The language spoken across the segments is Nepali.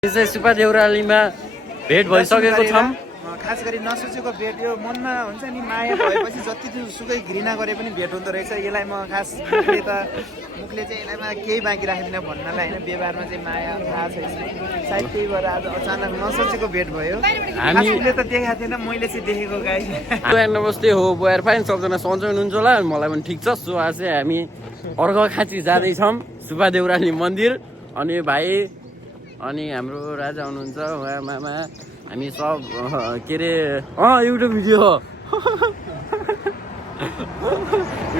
सुपा देउरालीमा भेट भइसकेको छौँ। खास गरी नसोचेको भेट यो मनमा हुन्छ नि माया भएपछि जति सुकै घृणा गरे पनि भेट हुँदो रहेछ। यसलाई म खास मुखले चाहिँ यसलाई केही बाँकी राख्दिनँ भन्नलाई होइन, व्यवहारमा चाहिँ माया थाहा छ। सायद त्यही भएर आज अचानक नसोचेको भेट भयो। हामीले त देखाएको थिएन, मैले चाहिँ देखेको गाई। नमस्ते हो बोयर फाइन, सबजना सन्चै हुनुहुन्छ होला, मलाई पनि ठिक छ। सो आज चाहिँ हामी अर्घाखाँची जाँदैछौँ सुपा देउराली मन्दिर। अनि भाइ अनि हाम्रो राजा हुनुहुन्छ, उहाँ मामा, हामी सब के अरे युट्युब भिडियो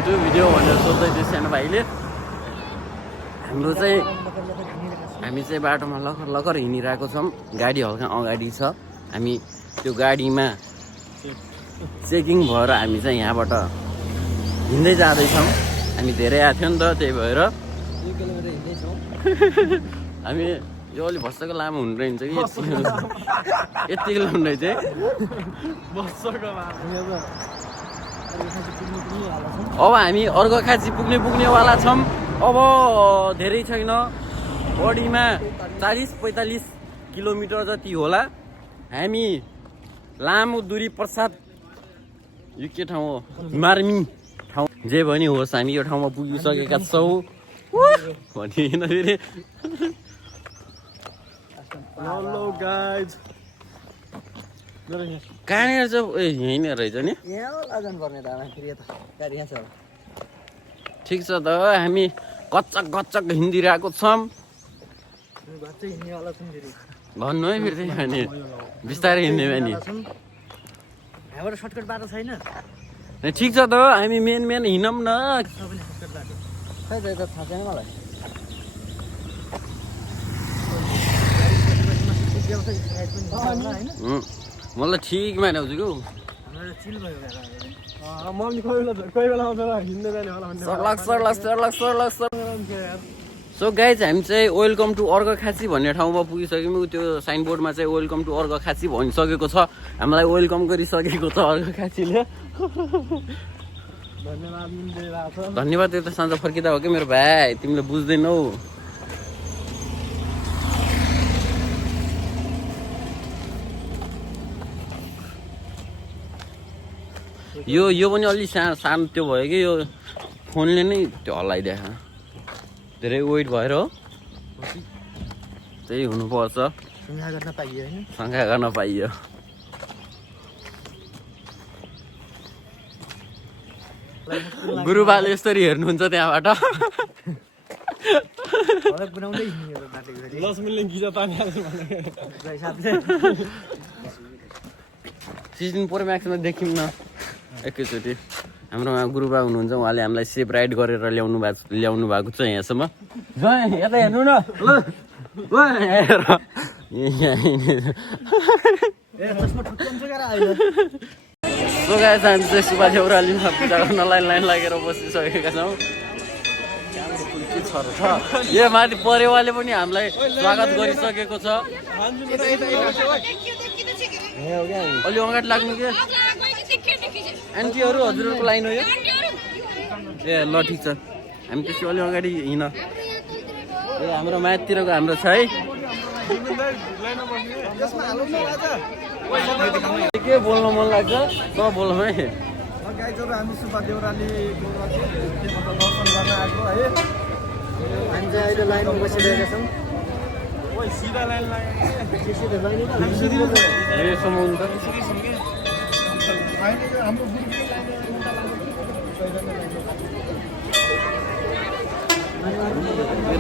युट्युब भिडियो भनेर सोध्दै थियो सानो भाइले। हाम्रो चाहिँ हामी चाहिँ बाटोमा लखर लखर हिँडिरहेको छौँ। गाडी हल्का अगाडि छ। हामी त्यो गाडीमा चेकिङ भएर हामी चाहिँ यहाँबाट हिँड्दै जाँदैछौँ। हामी धेरै आएको थियो नि त, त्यही भएर हामी यो अलि भस्सको लामो हुनु रहेछ कि यति किलोमिटर चाहिँ अब हामी अर्घाखाँची पुग्नेवाला छौँ। अब धेरै छैन, बडीमा 40-45 किलोमिटर जति होला। हामी लामो दूरी पश्चात यो के ठाउँ हो, मार्मी ठाउँ जे पनि होस्, हामी यो ठाउँमा पुगिसकेका छौँ भनिकन फेरि कहाँनिर चाहिँ यहीँ नै रहेछ नि। ठिक छ त, हामी कच्चक हिँडिरहेको छौँ। भन्नु है फेरि अनि बिस्तारै हिँड्ने भने सर्टकट बाटो छैन। ठिक छ त, हामी मेन हिँडौँ न। मलाई ठिक मान्याउँछु कि सो गाइज, हामी चाहिँ वेलकम टु अर्घाखाँची भन्ने ठाउँमा पुगिसक्यौँ। त्यो साइनबोर्डमा चाहिँ वेलकम टु अर्घाखाँची भनिसकेको छ। हामीलाई वेलकम गरिसकेको छ अर्घाखाँचीले। धन्यवाद। त्यो त साँझ फर्किँदा हो कि मेरो भाइ, तिमीले बुझ्दैनौ। यो पनि अलि सानो त्यो भयो कि यो फोनले नै त्यो हल्लाइदिएको। धेरै वेट भएर हो, त्यही हुनुपर्छ। शङ्का गर्न पाइयो। गुरुबाले यसरी हेर्नुहुन्छ त्यहाँबाट। सिजन 4 म्याक्समा देखौँ न एकैचोटि। हाम्रोमा गुरुबा हुनुहुन्छ, उहाँले हामीलाई सेफ राइड गरेर ल्याउनु भएको छ यहाँसम्म। यता हेर्नु न, सो गाइस, हामी चाहिँ सुपा देउरालीमा पूजा गर्न लाइन लागेर बसिसकेका छौँ। यो माथि परेवाले पनि हामीलाई स्वागत गरिसकेको छ। अलि अगाडि लाग्नु के आन्टीहरू, हजुरहरूको लाइन हो यो। ए ल ठिक छ, हामी त्यसो अलि अगाडि हिँड। ए हाम्रो माथितिरको हाम्रो छ है। के बोल्न मन लाग्छ सब बोलौँ है। हामी सुपा देउरालीको दर्शन गर्न आएको है। हामी चाहिँ अहिले लाइनमा बसिरहेका छौँ।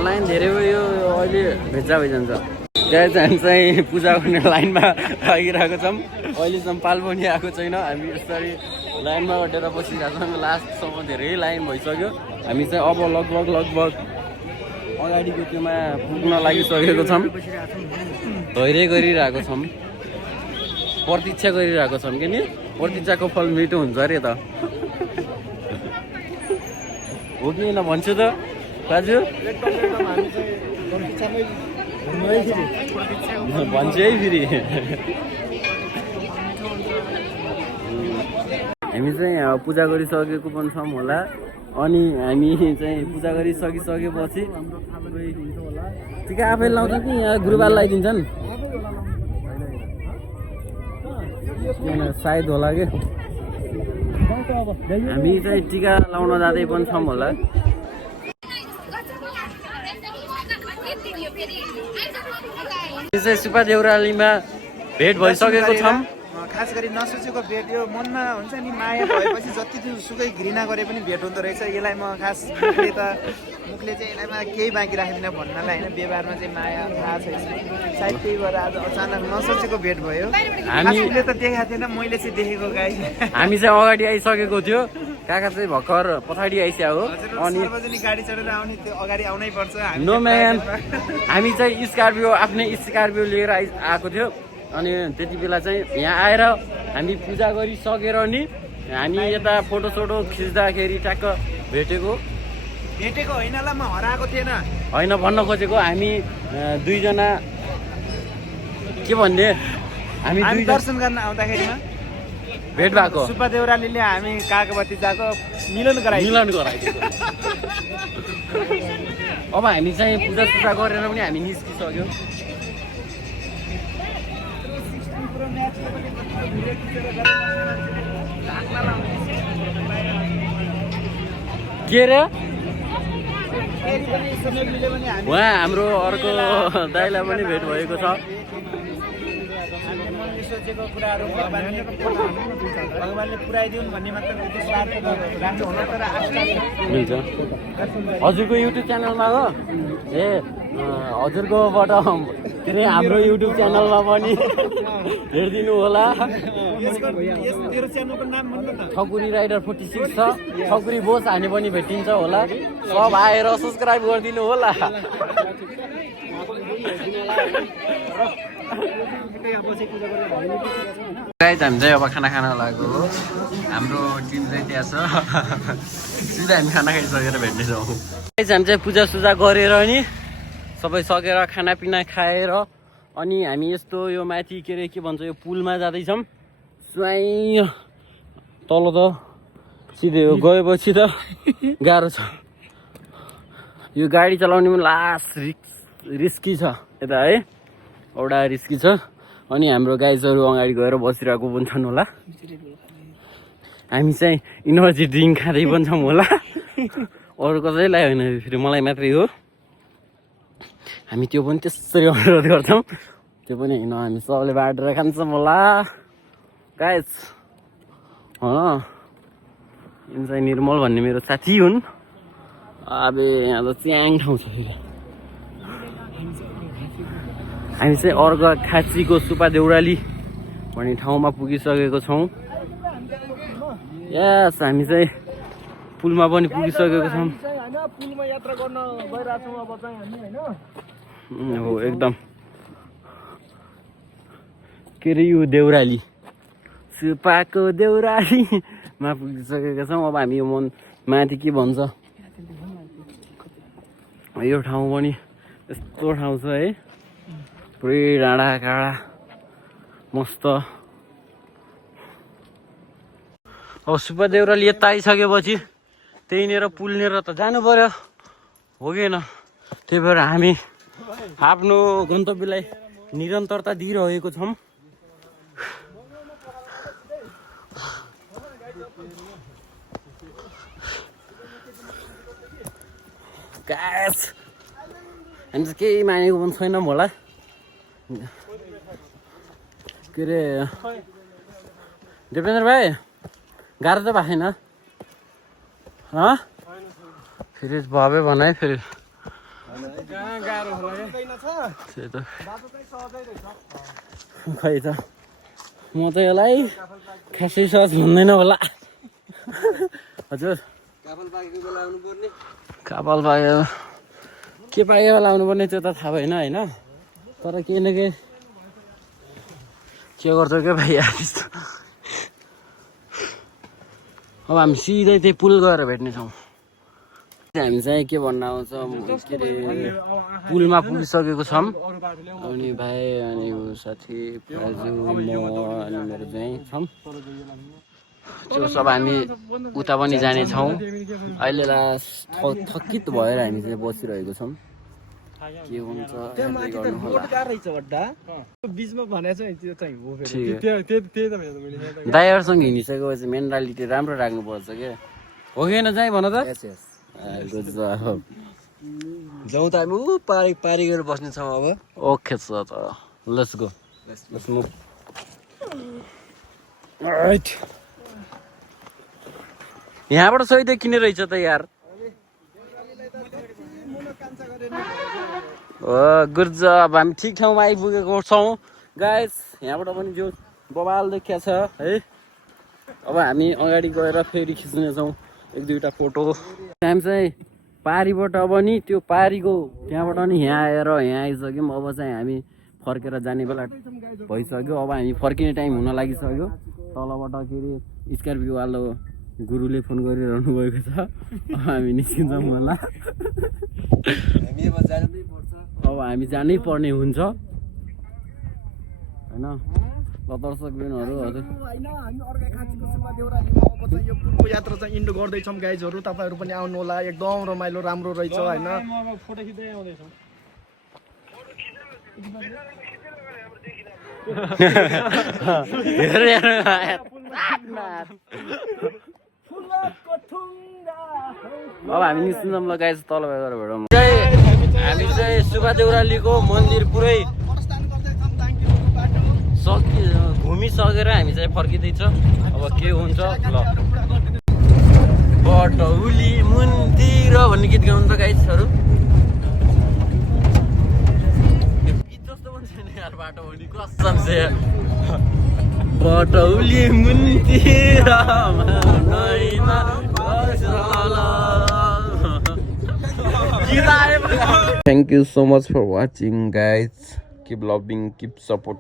लाइन धेरै भयो, अहिले भेजा भइजान्छ। गाइस, हामी चाहिँ पूजा गर्ने लाइनमा लागिरहेको छौँ। अहिलेसम्म पाल पनि आएको छैन। हामी यसरी लाइनमा अटेर बसिरहेको छौँ। लास्टसम्म धेरै लाइन भइसक्यो। हामी चाहिँ अब लगभग अगाडिको त्योमा पुग्न लागिसकेको छौँ। धैर्य गरिरहेको छौँ, प्रतीक्षा गरिरहेको छौँ कि नि। प्रतीक्षाको फल मिठो हुन्छ अरे त, हो कि होइन भन्छु त दाजु? भन्छु है फेरि। हामी चाहिँ पूजा गरिसकेको पनि छौँ होला। अनि हामी चाहिँ पूजा गरिसकेपछि टिका आफै लाउँछ कि यहाँ गुरुबाले लगाइदिन्छन् सायद होला कि हामी चाहिँ टिका लाउन जाँदै पनि छौँ होला चाहिँ सुपा देउरालीमा भेट भइसकेको छौँ खास गरी नसोचेको भेट यो मनमा हुन्छ नि माया भएपछि जति सुकै घृणा गरे पनि भेट हुँदो रहेछ यसलाई म खास मुखले चाहिँ यसलाईमा केही बाँकी राख्दिनँ भन्नलाई होइन व्यवहारमा चाहिँ माया थाहा छैन सायद त्यही भएर आज अचानक नसोचेको भेट भयो हामीले त देखाएको थिएन मैले चाहिँ देखेको गाई हामी चाहिँ अगाडि आइसकेको थियो काका चाहिँ भर्खर पछाडि आइसक्यो हो अनि सार्वजनिक गाडी चढेर आउने त्यो अगाडि आउनै पर्छ नो म्यान हामी चाहिँ स्कर्पियो आफ्नै स्कर्पियो लिएर आएको थियो अनि त्यति बेला चाहिँ यहाँ आएर हामी पूजा गरिसकेर नि हामी यता फोटोसोटो खिच्दाखेरि ट्याक्क भेटेको होइन ल म हराएको थिएन होइन भन्न खोजेको हामी दुईजना के भन्ने हामी दर्शन गर्न आउँदाखेरिमा भेट भएको सुब्बा देउरालीले हामी कागबत्ती जाको मिलन गराइदिएको अब हामी चाहिँ पूजा सुजा गरेर पनि हामी निस्किसक्यो के रे उहाँ हाम्रो अर्को दाइलाई पनि भेट भएको छ सोचेको कुराहरू भगवानले पुऱ्याइदिउन् भन्ने मात्र राम्रो होला तर मिल्छ हजुरको युट्युब च्यानलमा हो ए हजुरकोबाट के अरे हाम्रो युट्युब च्यानलमा पनि हेरिदिनु होला ठकुरी राइडर 46 छ ठकुरी बोस हाने पनि भेटिन्छ होला सब आएर सब्सक्राइब गरिदिनु होला गाइज हामी चाहिँ अब खाना खान लागेको हो हाम्रो टिम चाहिँ त्यहाँ छ सिधै हामी खाना खाइसकेर भेट्नेछौँ गाइज हामी चाहिँ पूजा सुजा गरेर नि सबै सकेर खानापिना खाएर अनि हामी यस्तो यो माथि के अरे के भन्छ यो पुलमा जाँदैछौँ स्वाई तल त सिधै हो गएपछि त गाह्रो छ यो गाडी चलाउने पनि लास्ट रिस्की छ यता है एउटा रिस्की छ अनि हाम्रो गाइजहरू अगाडि गएर बसिरहेको पनि छन् होला हामी चाहिँ इनर्जी ड्रिङ्क खाँदै पनि छौँ होला अरू कसैलाई होइन फेरि मलाई मात्रै हो हामी त्यो पनि त्यसरी अनुरोध गर्छौँ त्यो पनि होइन हामी सबले बाँडेर खान्छौँ होला गाइज यिनी चाहिँ निर्मल भन्ने मेरो साथी हुन् अब यहाँ त च्याङ ठाउँ छ हामी चाहिँ अर्को खाँचीको सुपा देउराली भन्ने ठाउँमा पुगिसकेको छौँ यस हामी चाहिँ पुलमा पनि पुगिसकेको छौँ हो एकदम के अरे यो देउराली सुपाको देउरालीमा पुगिसकेका छौँ अब हामी यो माथि के भन्छ यो ठाउँ पनि यस्तो ठाउँ छ है पुरै डाँडा काँडा मस्त अब सुब्बा देउराली यता आइसकेपछि त्यहीँनिर पुलनिर त जानु पर्यो हो कि होइन त्यही भएर हामी आफ्नो गन्तव्यलाई निरन्तरता दिइरहेको छौँ गाइस हामी चाहिँ केही मानेको पनि छैनौँ होला के अरे दिपेन्द्र भाइ गाह्रो त भएको छैन फेरि भए भनाइ फेरि खै त म त यसलाई खासै सहज भन्दैन होला हजुर कापाल पाक्यो के पाक्यो बेला आउनुपर्ने त्यो त थाहा भएन होइन तर केही न केही के गर्छ क्या भाइ त्यस्तो अब हामी सिधै त्यही पुल गएर भेट्नेछौँ हामी चाहिँ के भन्न आउँछ के अरे पुलमा पुगिसकेको छौँ अनि भाइ अनि साथी दाजु म अनि मेरो चाहिँ छौँ त्यो सब हामी उता पनि जानेछौँ अहिले थकित भएर हामी चाहिँ बसिरहेको छौँ के हुन्छ त्यो माथि त रोड कहाँ रहेछ अड्डा बिचमा भनेको छ त्यो चाहिँ हो फेरि त्यही त मैले ड्राइभरसँग हिँडिसकेपछि मेन्टालिटी राम्रो राख्नुपर्छ क्या हो कि होइन चाहिँ भन त जाउँ त हामी ऊ पारी गरेर बस्नेछौँ अब ओके छ त लेट्स गो लेट्स मुभ यहाँबाट सही किने रहेछ त यार गुड जब हामी ठिक ठाउँमा आइपुगेको छौँ गाइस यहाँबाट पनि जो बबाल देखिया छ है अब हामी अगाडि गएर फेरि खिच्नेछौँ एक दुईवटा फोटो टाइम चाहिँ पारीबाट अब नि त्यो पारीको त्यहाँबाट नि यहाँ आएर यहाँ आइसक्यौँ अब चाहिँ हामी फर्केर जाने बेला भइसक्यो अब हामी फर्किने टाइम हुन लागिसक्यो तलबाट के अरे स्कर्पियोवालो गुरुले फोन गरिरहनु भएको छ अब हामी निस्किन्छौँ होला अब हामी जानै पर्ने हुन्छ होइन ल दर्शकबिनहरू हजुर यो पुलको यात्रा चाहिँ इन्डो गर्दैछौँ गाइजहरू तपाईँहरू पनि आउनु होला एकदम रमाइलो राम्रो रहेछ होइन फोटो खिच्दै आउँदैछौँ अब हामी निस्किन्छौँ ल गाइस तल गएर भेटौँ हामी चाहिँ सुब्बा देउरालीको मन्दिर पुरै घुमिसकेर हामी चाहिँ फर्किँदैछ अब के हुन्छ ल बटौली मन्दिर भन्ने गीत गाउनु त गाइसहरू गीत जस्तो पनि छैन यार बाटो भनी कसम से बटौली मन्दिर Thank you so much for watching guys. Keep loving, keep support.